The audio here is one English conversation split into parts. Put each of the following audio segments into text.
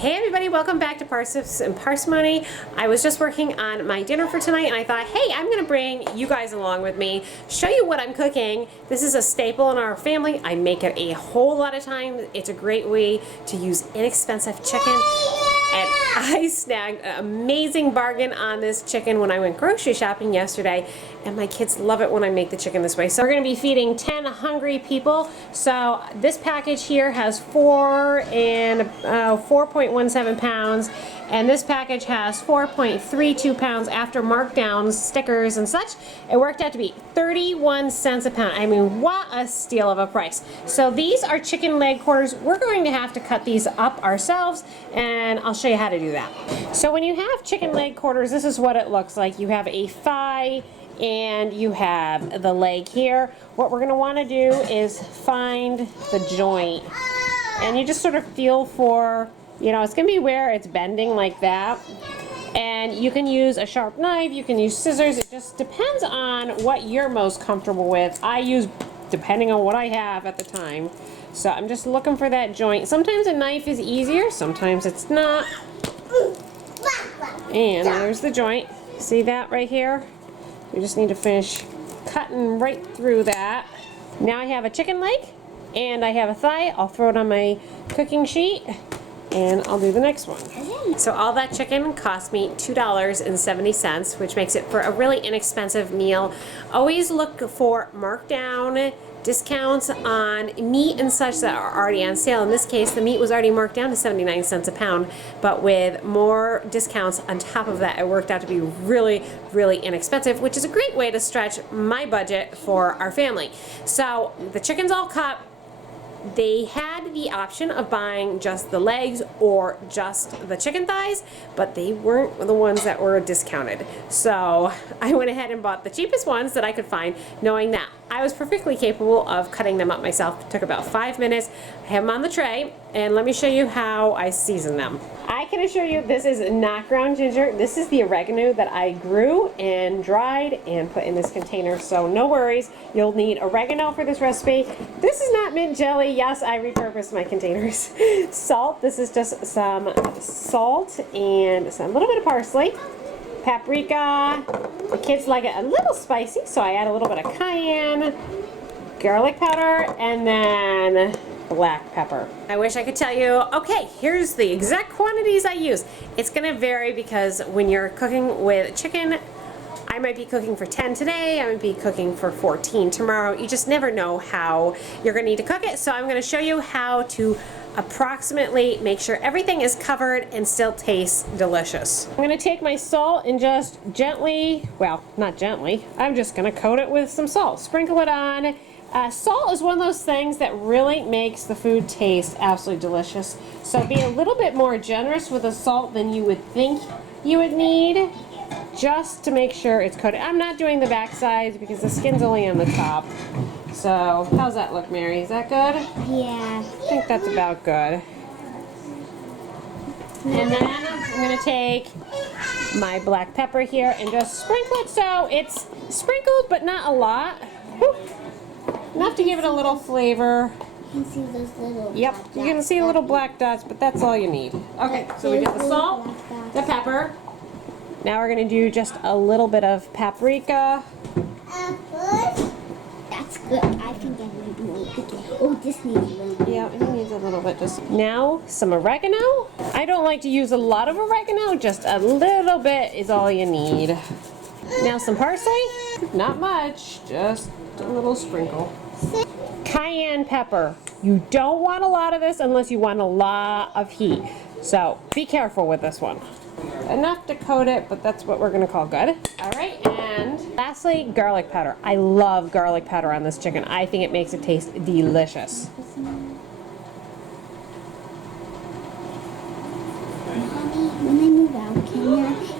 Hey everybody, welcome back to Parsnips and Parsimony. I was just working on my dinner for tonight and I thought, hey, I'm gonna bring you guys along with me, show you what I'm cooking. This is a staple in our family. I make it a whole lot of times. It's a great way to use inexpensive chicken. And I snagged an amazing bargain on this chicken when I went grocery shopping yesterday, and my kids love it when I make the chicken this way. So we're gonna be feeding 10 hungry people. So this package here has 4.17 pounds, and this package has 4.32 pounds after markdowns, stickers and such. It worked out to be 31 cents a pound. I mean, what a steal of a price. So these are chicken leg quarters. We're going to have to cut these up ourselves, and I'll show you how to do that. So when you have chicken leg quarters, this is what it looks like. You have a thigh and you have the leg here. What we're gonna wanna do is find the joint, and you just sort of feel for, you know, it's gonna be where it's bending like that. And you can use a sharp knife, you can use scissors. It just depends on what you're most comfortable with. I use, depending on what I have at the time. So I'm just looking for that joint. Sometimes a knife is easier, sometimes it's not. And there's the joint. See that right here? We just need to finish cutting right through that. Now I have a chicken leg and I have a thigh. I'll throw it on my cooking sheet and I'll do the next one. So all that chicken cost me $2.70, which makes it for a really inexpensive meal. Always look for markdown discounts on meat and such that are already on sale. In this case, the meat was already marked down to 79 cents a pound, but with more discounts on top of that, it worked out to be really, really inexpensive, which is a great way to stretch my budget for our family. So the chicken's all cut. They had the option of buying just the legs or just the chicken thighs, but they weren't the ones that were discounted. So I went ahead and bought the cheapest ones that I could find, knowing that I was perfectly capable of cutting them up myself. It took about 5 minutes. I have them on the tray, and let me show you how I season them. I can assure you this is not ground ginger. This is the oregano that I grew and dried and put in this container, so no worries. You'll need oregano for this recipe. This is not mint jelly. Yes, I repurposed my containers. Salt. This is just some salt and a little bit of parsley. Paprika. The kids like it a little spicy, so I add a little bit of cayenne, garlic powder, and then black pepper. I wish I could tell you, okay, here's the exact quantities I use. It's gonna vary because when you're cooking with chicken, I might be cooking for 10 today, I might be cooking for 14 tomorrow. You just never know how you're gonna need to cook it, so I'm gonna show you how to approximately make sure everything is covered and still tastes delicious. I'm gonna take my salt and just gently, well, not gently, I'm just gonna coat it with some salt. Sprinkle it on. Salt is one of those things that really makes the food taste absolutely delicious. So be a little bit more generous with the salt than you would think you would need, just to make sure it's coated. I'm not doing the back sides because the skin's only on the top. So how's that look, Mary? Is that good? Yeah. I think that's about good. And then I'm going to take my black pepper here and just sprinkle it so it's sprinkled but not a lot. Whew. Enough to give it a little flavor. You can see those little Yep, black you can dots. see little black dots, but that's all you need. Okay, so we did the salt, the pepper. Now we're going to do just a little bit of paprika. That's good. I think I need more cooking. Oh, this needs a little bit. Yeah, it needs a little bit. Just now, some oregano. I don't like to use a lot of oregano, just a little bit is all you need. Now some parsley. Not much, just a little sprinkle. Cayenne pepper. You don't want a lot of this unless you want a lot of heat. So be careful with this one. Enough to coat it, but that's what we're gonna call good. All right, and lastly, garlic powder. I love garlic powder on this chicken. I think it makes it taste delicious. Mommy, when I move out,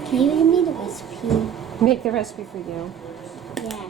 can you give me the recipe? Make the recipe for you. Yeah.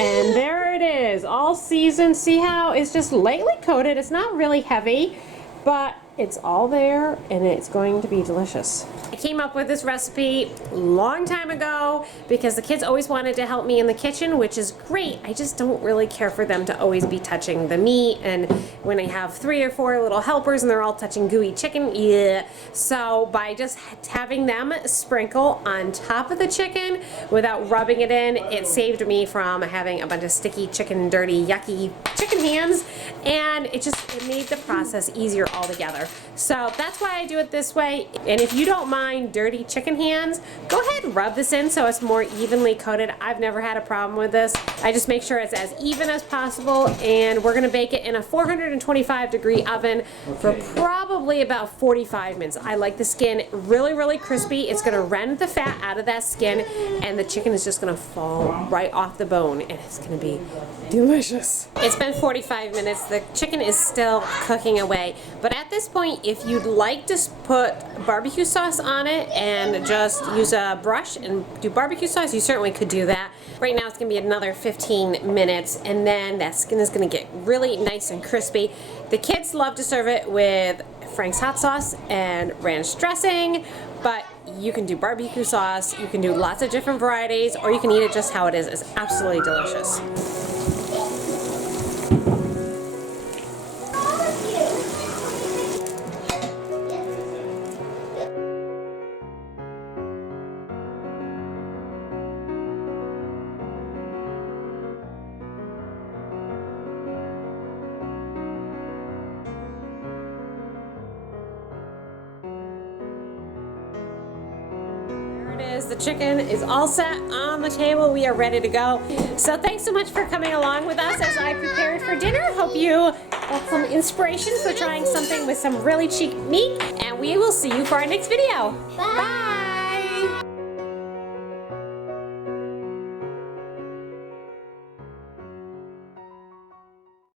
And there it is, all seasoned. See how it's just lightly coated. It's not really heavy, but it's all there and it's going to be delicious. I came up with this recipe a long time ago because the kids always wanted to help me in the kitchen, which is great. I just don't really care for them to always be touching the meat, and when I have 3 or 4 little helpers and they're all touching gooey chicken, yeah. So by just having them sprinkle on top of the chicken without rubbing it in, it saved me from having a bunch of sticky chicken, dirty, yucky chicken hands, and it made the process easier altogether. So that's why I do it this way. And if you don't mind dirty chicken hands, go ahead and rub this in so it's more evenly coated. I've never had a problem with this. I just make sure it's as even as possible, and we're gonna bake it in a 425-degree oven for probably about 45 minutes. I like the skin really, really crispy. It's gonna rend the fat out of that skin, and the chicken is just gonna fall right off the bone, and it's gonna be delicious. It's been 45 minutes. The chicken is still cooking away, but at this point, if you'd like to put barbecue sauce on it and just use a brush and do barbecue sauce, you certainly could do that. Right now it's gonna be another 15 minutes, and then that skin is gonna get really nice and crispy. The kids love to serve it with Frank's hot sauce and ranch dressing, but you can do barbecue sauce, you can do lots of different varieties, or you can eat it just how it is. It's absolutely delicious. The chicken is all set on the table. We are ready to go. So thanks so much for coming along with us as I prepared for dinner. Hope you got some inspiration for trying something with some really cheap meat, and we will see you for our next video. Bye. Bye.